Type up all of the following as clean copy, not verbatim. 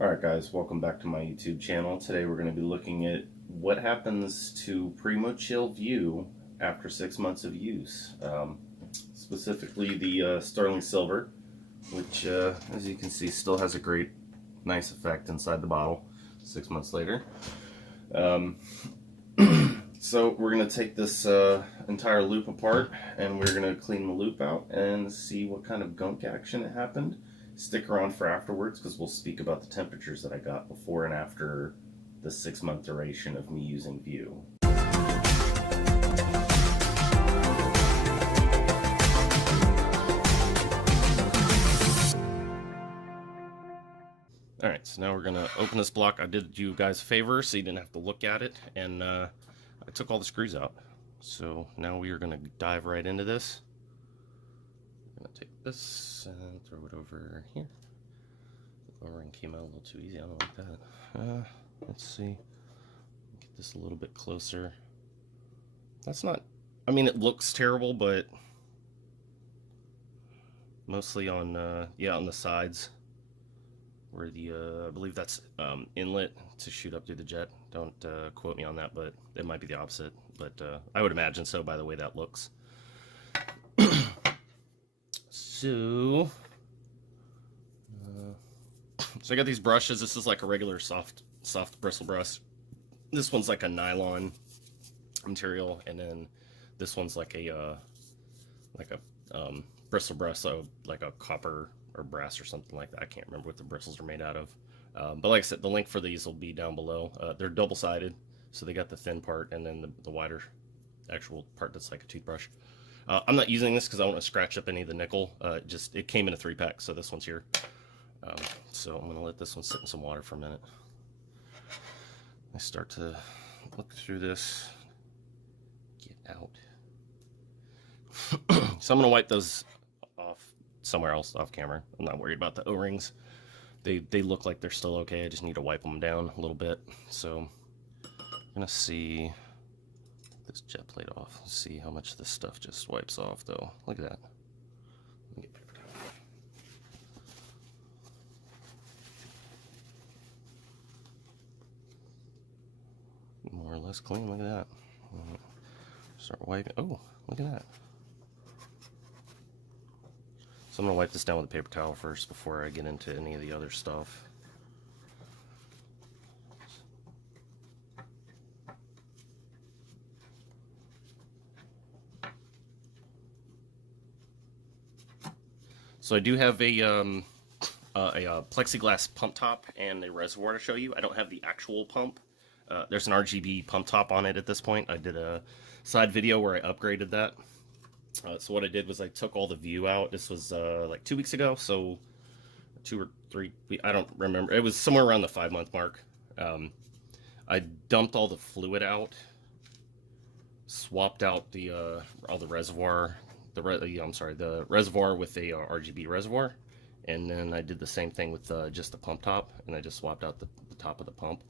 Alright guys, welcome back to my YouTube channel. Today we're going to be looking at what happens to Primochill Vue after 6 months of use. Specifically the Sterling Silver, which as you can see still has a great nice effect inside the bottle 6 months later. So we're going to take this entire loop apart and we're going to clean the loop out and see what kind of gunk action it happened. Stick around for afterwards because we'll speak about the temperatures that I got before and after the 6 month duration of me using Vue. Alright, so now we're going to open this block. I did you guys a favor so you didn't have to look at it, and I took all the screws out. So now we are going to dive right into this. I'm going to take this and throw it over here. The O-ring came out a little too easy. I don't like that. Let's see. Get this a little bit closer. That's not... I mean, it looks terrible, but mostly on, yeah, on the sides. Where the, I believe that's inlet to shoot up through the jet. Don't quote me on that, but it might be the opposite. But I would imagine so by the way that looks. So I got these brushes. This is like a regular soft bristle brush. This one's like a nylon material, and then this one's like a bristle brush, so like a copper or brass or something like that. I can't remember what the bristles are made out of. But like I said, the link for these will be down below. They're double-sided, so they got the thin part and then the wider actual part that's like a toothbrush. I'm not using this because I want to scratch up any of the nickel. It came in a 3-pack, so this one's here. So I'm going to let this one sit in some water for a minute. I start to look through this, get out. So I'm going to wipe those off somewhere else off camera. I'm not worried about the O-rings. They look like they're still okay. I just need to wipe them down a little bit. So I'm going to see this jet plate off. Let's see how much this stuff just wipes off though. Look at that. Let me get paper towel. More or less clean. Look at that. Start wiping. Oh, look at that. So I'm going to wipe this down with a paper towel first before I get into any of the other stuff. So I do have a plexiglass pump top and a reservoir to show you. I don't have the actual pump. There's an RGB pump top on it at this point. I did a side video where I upgraded that. So what I did was I took all the Vue out. This was like 2 weeks ago, so 2 or 3, I don't remember. It was somewhere around the 5-month mark. I dumped all the fluid out, swapped out all the reservoir, the reservoir with a RGB reservoir, and then I did the same thing with just the pump top, and I just swapped out the top of the pump.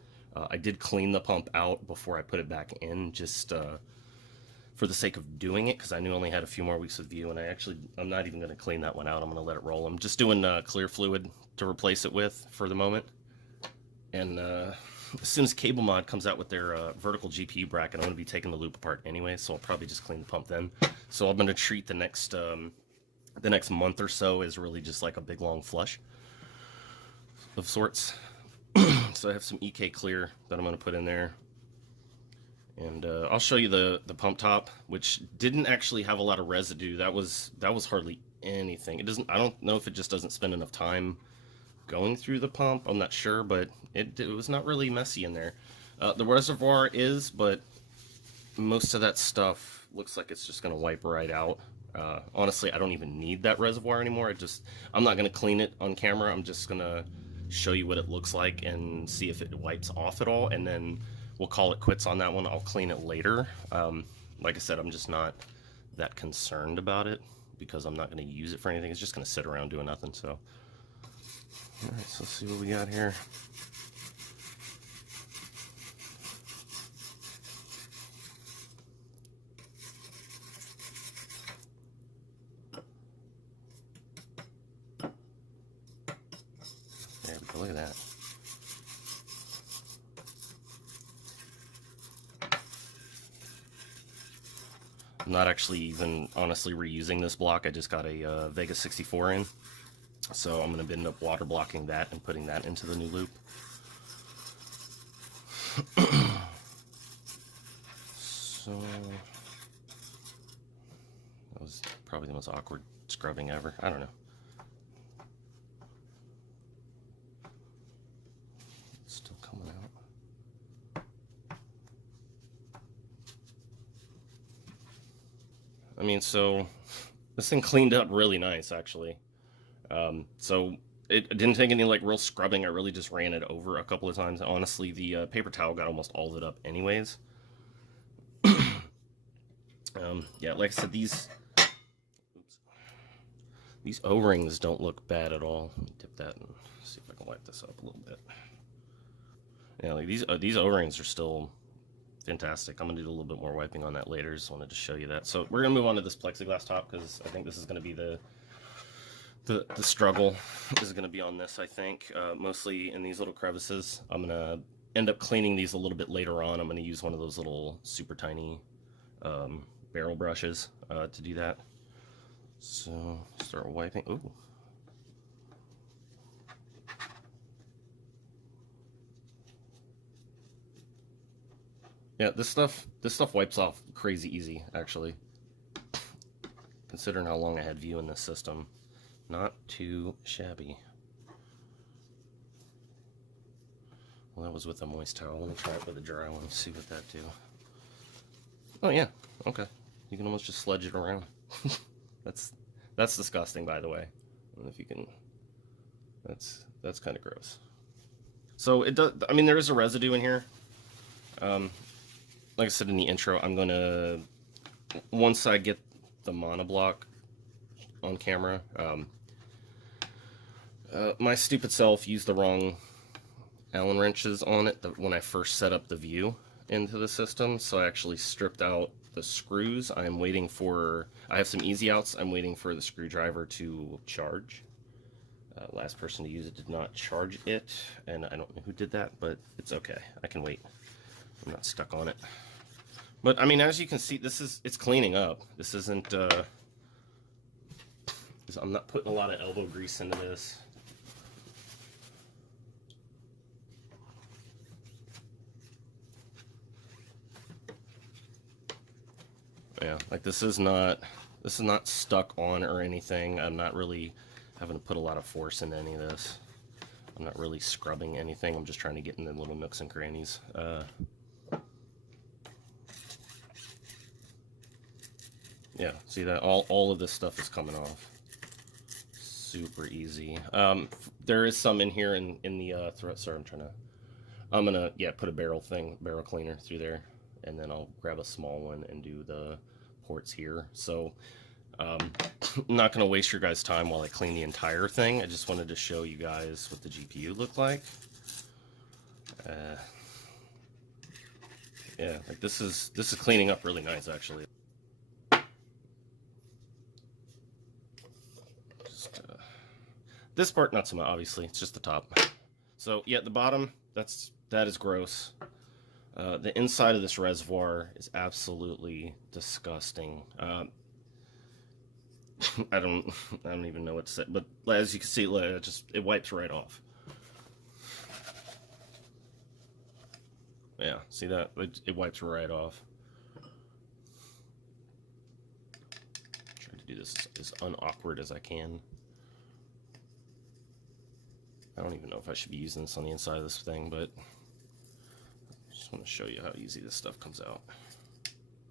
I did clean the pump out before I put it back in, just for the sake of doing it, because I knew I only had a few more weeks of Vue, and I'm not even going to clean that one out. I'm going to let it roll. I'm just doing clear fluid to replace it with for the moment. And as soon as Cable Mod comes out with their vertical GPU bracket, I'm going to be taking the loop apart anyway, so I'll probably just clean the pump then. So I'm going to treat the next month or so as really just like a big long flush of sorts. So I have some EK Clear that I'm going to put in there. And I'll show you the pump top, which didn't actually have a lot of residue. That was hardly anything. I don't know if it just doesn't spend enough time going through the pump. I'm not sure, but it was not really messy in there. The reservoir is, but most of that stuff looks like it's just going to wipe right out. Honestly, I don't even need that reservoir anymore. I'm not going to clean it on camera. I'm just going to show you what it looks like and see if it wipes off at all, and then we'll call it quits on that one. I'll clean it later. Like I said, I'm just not that concerned about it because I'm not going to use it for anything. It's just going to sit around doing nothing. So, all right, so let's see what we got here. There we go. Look at that. I'm not actually even honestly reusing this block. I just got a Vega 64 in. So I'm going to end up water blocking that and putting that into the new loop. So that was probably the most awkward scrubbing ever. I don't know. It's still coming out. I mean, so this thing cleaned up really nice, actually. So it didn't take any like real scrubbing. I really just ran it over a couple of times. Honestly, the paper towel got almost all of it up anyways. Yeah, like I said, these O-rings don't look bad at all. Let me dip that and see if I can wipe this up a little bit. Yeah, like these O-rings are still fantastic. I'm gonna do a little bit more wiping on that later. Just wanted to show you that. So we're gonna move on to this plexiglass top because I think this is gonna be the struggle is going to be on this, I think, mostly in these little crevices. I'm going to end up cleaning these a little bit later on. I'm going to use one of those little super tiny barrel brushes to do that. So start wiping. Ooh. Yeah, this stuff wipes off crazy easy, actually. Considering how long I had Vue in this system. Not too shabby. Well, that was with a moist towel. Let me try it with a dry one. See what that do. Oh yeah, okay. You can almost just sludge it around. That's disgusting, by the way. I don't know if you can. That's kind of gross. So it does. I mean, there is a residue in here. Like I said in the intro, I'm gonna once I get the monoblock on camera. My stupid self used the wrong Allen wrenches on it when I first set up the Vue into the system, so I actually stripped out the screws. I'm waiting for, I have some easy outs. I'm waiting for the screwdriver to charge. Last person to use it did not charge it, and I don't know who did that, but it's okay. I can wait. I'm not stuck on it. But I mean, as you can see, it's cleaning up. This isn't, I'm not putting a lot of elbow grease into this. Yeah, like this is not stuck on or anything. I'm not really having to put a lot of force into any of this. I'm not really scrubbing anything. I'm just trying to get in the little nooks and crannies. Yeah, see that all of this stuff is coming off. Super easy. There is some in here in the thread. Sorry, I'm gonna put a barrel cleaner through there, and then I'll grab a small one and do the ports here. So I'm not gonna waste your guys' time while I clean the entire thing. I just wanted to show you guys what the GPU looked like. Yeah, like this is cleaning up really nice, actually. This part, not so much, obviously. It's just the top. So, yeah, the bottom, that is gross. The inside of this reservoir is absolutely disgusting. I don't even know what to say. But as you can see, it wipes right off. Yeah, see that? It wipes right off. Try to do this as unawkward as I can. I don't even know if I should be using this on the inside of this thing, but I just want to show you how easy this stuff comes out.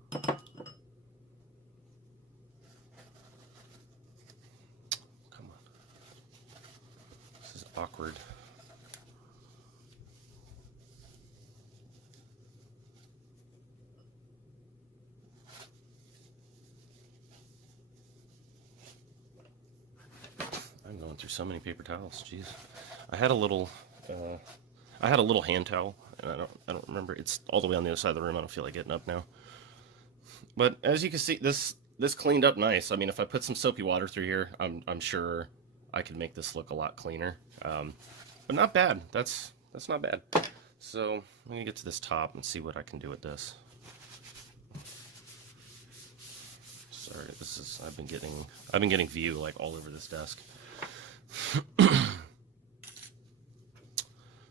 Come on. This is awkward. I'm going through so many paper towels, jeez. I had a little hand towel, and I don't remember. It's all the way on the other side of the room. I don't feel like getting up now. But as you can see, this cleaned up nice. I mean, if I put some soapy water through here, I'm sure I could make this look a lot cleaner. But not bad. That's not bad. So I'm gonna get to this top and see what I can do with this. Sorry, I've been getting Vue like all over this desk.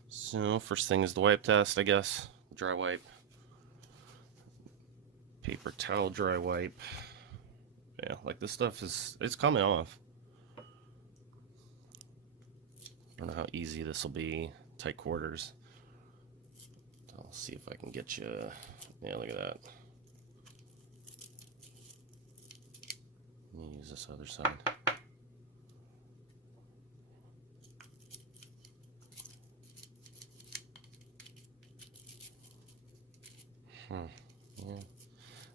So first thing is the wipe test, I guess. Dry wipe. Paper towel dry wipe. Yeah, like this stuff it's coming off. I don't know how easy this will be. Tight quarters. I'll see if I can get you. Yeah, look at that. Let me use this other side. Yeah.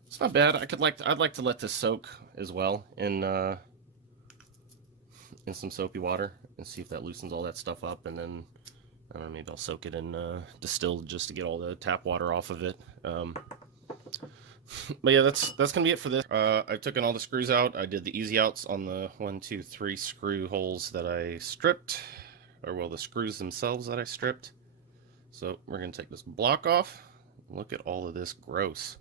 It's not bad. I'd like to let this soak as well in some soapy water and see if that loosens all that stuff up, and then I don't know, maybe I'll soak it in distilled just to get all the tap water off of it. But yeah, that's gonna be it for this. I've taken all the screws out. I did the easy outs on the 1, 2, 3 screw holes that I stripped, or well, the screws themselves that I stripped. So we're gonna take this block off. Look at all of this gross.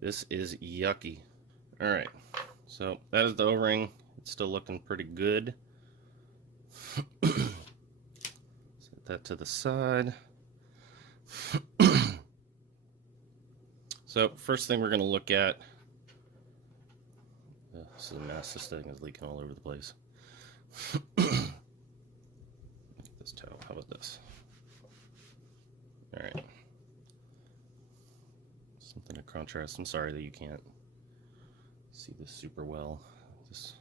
This is yucky. All right, so that is the O-ring. It's still looking pretty good. Set that to the side. So first thing we're going to look at, this is a mess. This thing is leaking all over the place. Look at this towel. How about this? All right. Something to contrast. I'm sorry that you can't see this super well. Just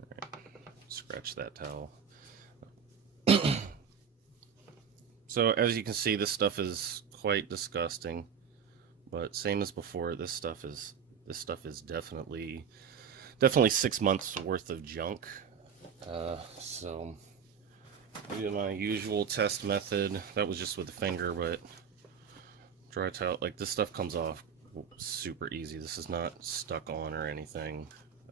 all right. Scratch that towel. So as you can see, this stuff is quite disgusting, but same as before, this stuff is definitely 6 months worth of junk. So I do my usual test method. That was just with the finger, but dry towel, like this stuff comes off super easy. This is not stuck on or anything.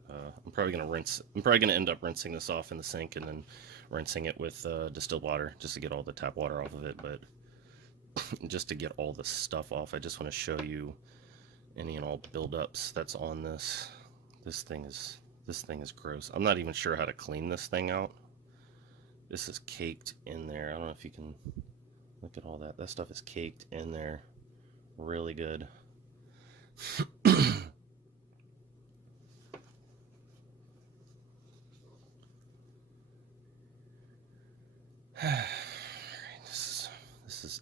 I'm probably gonna end up rinsing this off in the sink and then rinsing it with distilled water just to get all the tap water off of it. But just to get all the stuff off, I just want to show you any and all buildups that's on this. This thing is gross. I'm not even sure how to clean this thing out. This is caked in there. I don't know if you can look at all that. That stuff is caked in there really good.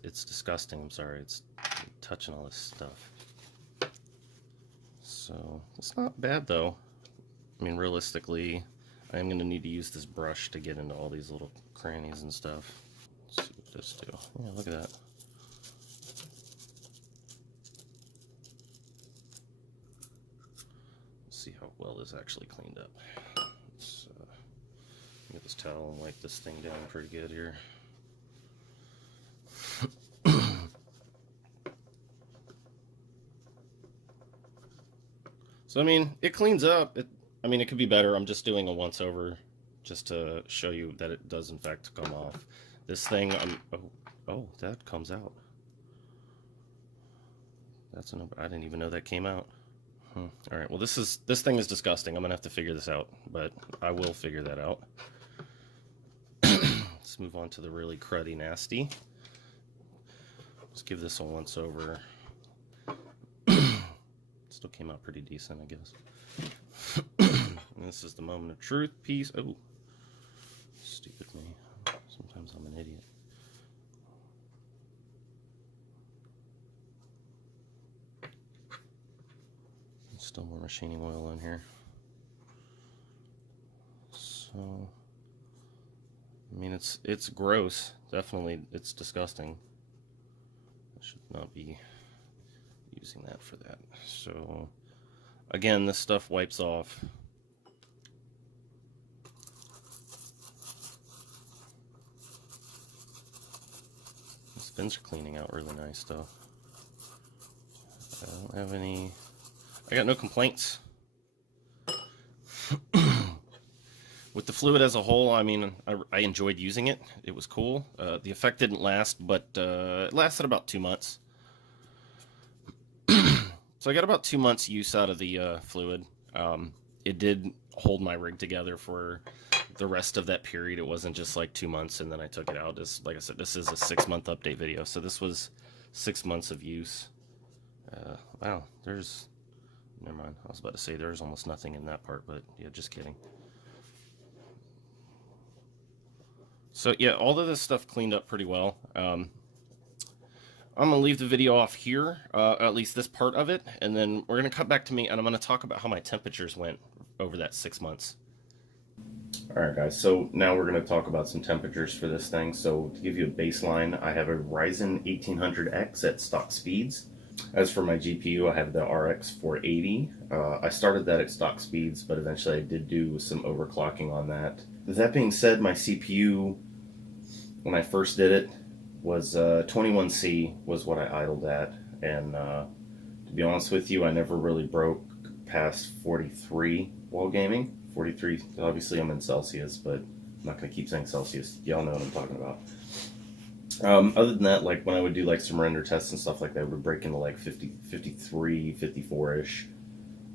It's disgusting. I'm sorry. It's touching all this stuff. So it's not bad though. I mean, realistically, I am going to need to use this brush to get into all these little crannies and stuff. Let's see what this do. Yeah, look at that. Let's see how well this actually cleaned up. Let's get this towel and wipe this thing down pretty good here. So I mean, it cleans up. I mean, it could be better. I'm just doing a once over just to show you that it does in fact come off. This thing, oh, that comes out. I didn't even know that came out. All right, well this thing is disgusting. I'm gonna have to figure this out, but I will figure that out. Let's move on to the really cruddy nasty. Let's give this a once over. Still came out pretty decent, I guess. And this is the moment of truth piece. Oh, stupid me. Sometimes I'm an idiot. Still more machining oil in here. So, I mean, it's gross. Definitely, it's disgusting. I should not be using that for that. So again, this stuff wipes off. These fins are cleaning out really nice though. I don't have any, I got no complaints. With the fluid as a whole, I mean, I enjoyed using it. It was cool. The effect didn't last, but it lasted about 2 months. So I got about 2 months use out of the fluid. It did hold my rig together for the rest of that period. It wasn't just like 2 months and then I took it out. Like I said, this is a 6-month update video, so this was 6 months of use. Wow, there's, never mind. I was about to say there's almost nothing in that part, but yeah, just kidding. So yeah, all of this stuff cleaned up pretty well. I'm gonna leave the video off here, at least this part of it, and then we're gonna cut back to me and I'm gonna talk about how my temperatures went over that 6 months. Alright guys, so now we're going to talk about some temperatures for this thing. So to give you a baseline, I have a Ryzen 1800X at stock speeds. As for my GPU, I have the RX 480. I started that at stock speeds, but eventually I did do some overclocking on that. That being said, my CPU, when I first did it, was 21C was what I idled at. And to be honest with you, I never really broke past 43 while gaming. 43, obviously I'm in Celsius, but I'm not going to keep saying Celsius. Y'all know what I'm talking about. Other than that, like when I would do like some render tests and stuff like that, it would break into like 50, 53, 54-ish.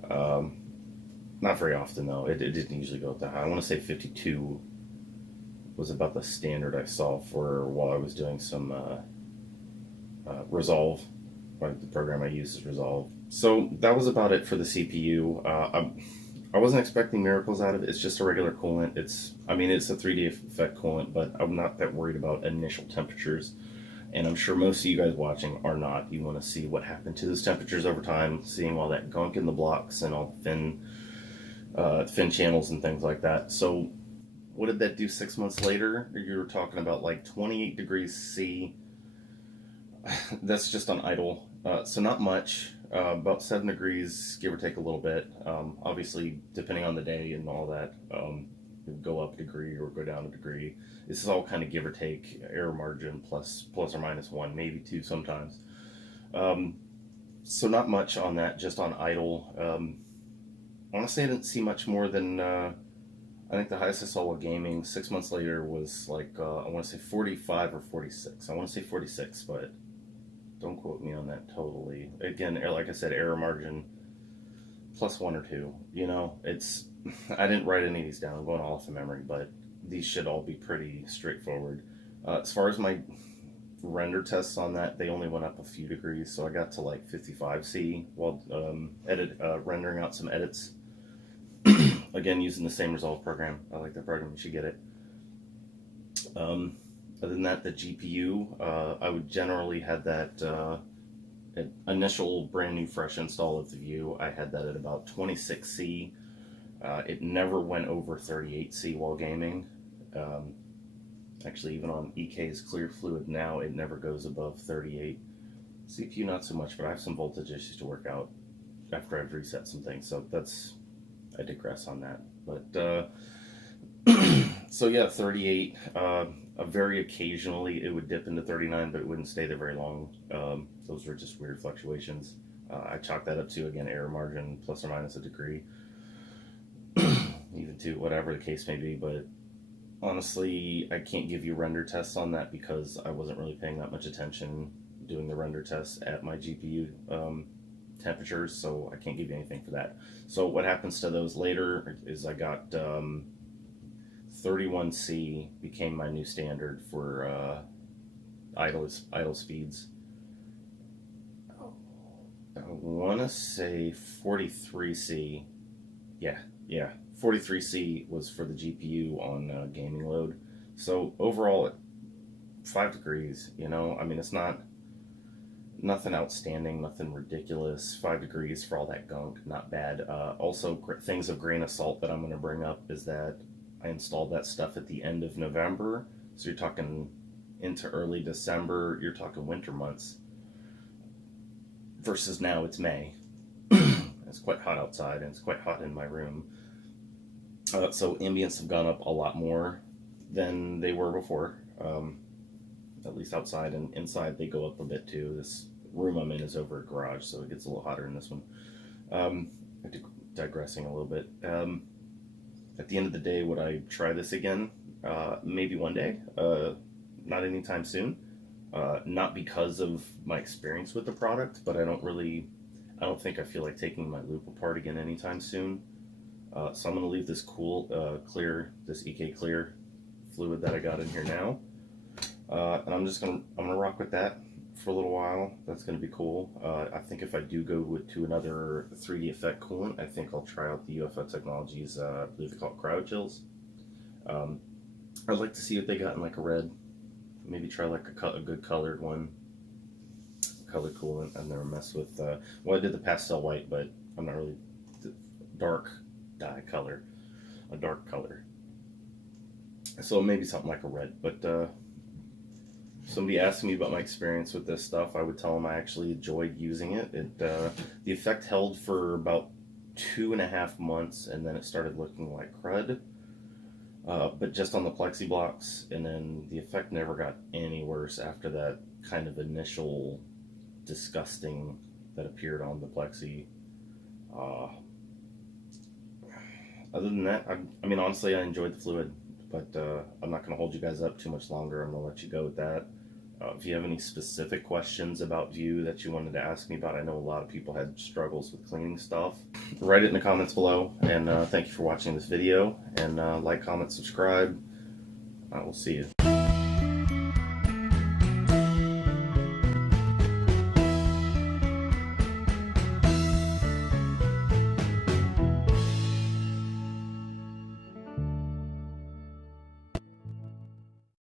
Not very often though. It didn't usually go that high. I want to say 52 was about the standard I saw for while I was doing some Resolve. Right, the program I use is Resolve. So that was about it for the CPU. I wasn't expecting miracles out of it. It's just a regular coolant. It's a 3D effect coolant, but I'm not that worried about initial temperatures. And I'm sure most of you guys watching are not. You want to see what happened to those temperatures over time, seeing all that gunk in the blocks and all fin channels and things like that. So what did that do 6 months later? You were talking about like 28 degrees C. That's just on idle. So not much. About 7 degrees, give or take a little bit. Obviously, depending on the day and all that, it would go up a degree or go down a degree. This is all kind of give or take, error margin plus or minus 1, maybe 2 sometimes. So not much on that, just on idle. Honestly, I didn't see much more than, I think the highest I saw while gaming 6 months later was like, I want to say 45 or 46. I want to say 46, but don't quote me on that totally. Again, like I said, error margin plus 1 or 2. You know, I didn't write any of these down. I'm going all off of memory, but these should all be pretty straightforward. As far as my render tests on that, they only went up a few degrees, so I got to like 55C while rendering out some edits. Again, using the same Resolve program. I like that program. You should get it. Other than that, the GPU, I would generally have that initial brand new fresh install of the Vue. I had that at about 26C. It never went over 38C while gaming. Actually, even on EK's Clear Fluid now, it never goes above 38. CPU not so much, but I have some voltage issues to work out after I've reset some things, so I digress on that. But so yeah, 38. Very occasionally it would dip into 39, but it wouldn't stay there very long. Those were just weird fluctuations. I chalk that up to, again, error margin plus or minus a degree, even to whatever the case may be. But honestly, I can't give you render tests on that because I wasn't really paying that much attention doing the render tests at my GPU temperatures, so I can't give you anything for that. So what happens to those later is I got 31C became my new standard for idle speeds. I want to say 43C. Yeah, 43C was for the GPU on gaming load. So overall, 5 degrees, you know, I mean, it's nothing outstanding, nothing ridiculous. 5 degrees for all that gunk, not bad. Also, things of grain of salt that I'm going to bring up is that I installed that stuff at the end of November, so you're talking into early December, you're talking winter months, versus now it's May. It's quite hot outside, and it's quite hot in my room. So ambients have gone up a lot more than they were before, at least outside, and inside they go up a bit too. This room I'm in is over a garage, so it gets a little hotter in this one. Digressing a little bit. At the end of the day, would I try this again? Maybe one day. Not anytime soon. Not because of my experience with the product, but I I don't think I feel like taking my loop apart again anytime soon. So I'm going to leave this clear, this EK clear fluid that I got in here now. And I'm gonna rock with that for a little while. That's gonna be cool. I think if I do go to another 3D effect coolant, I think I'll try out the UFO Technologies, I believe they call it Cryochills. I'd like to see what they got in like a red. Maybe try like a good colored one. Color coolant. I've never messed with, well, I did the pastel white, but I'm not really dark dye color, a dark color. So maybe something like a red, but somebody asked me about my experience with this stuff. I would tell them I actually enjoyed using it. The effect held for about 2.5 months, and then it started looking like crud. But just on the plexi blocks, and then the effect never got any worse after that kind of initial disgusting that appeared on the plexi. Other than that, I mean, honestly, I enjoyed the fluid, but I'm not going to hold you guys up too much longer. I'm going to let you go with that. If you have any specific questions about Vue that you wanted to ask me about, I know a lot of people had struggles with cleaning stuff. Write it in the comments below, and thank you for watching this video. And like, comment, subscribe. We'll see you.